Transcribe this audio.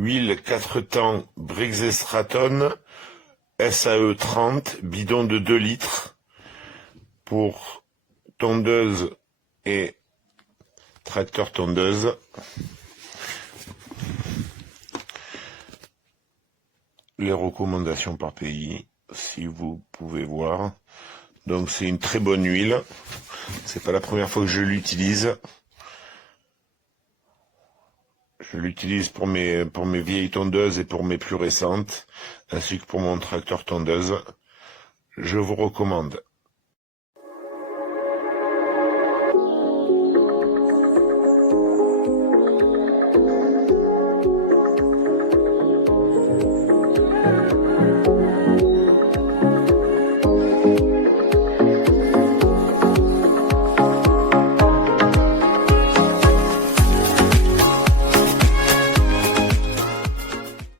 Huile 4 temps Briggs Stratton SAE 30, bidon de 2 litres pour tondeuse et tracteur tondeuse. Les recommandations par pays, si vous pouvez voir. Donc c'est une très bonne huile. C'est pas la première fois que je l'utilise. Je l'utilise pour mes vieilles tondeuses et pour mes plus récentes, ainsi que pour mon tracteur tondeuse. Je vous recommande.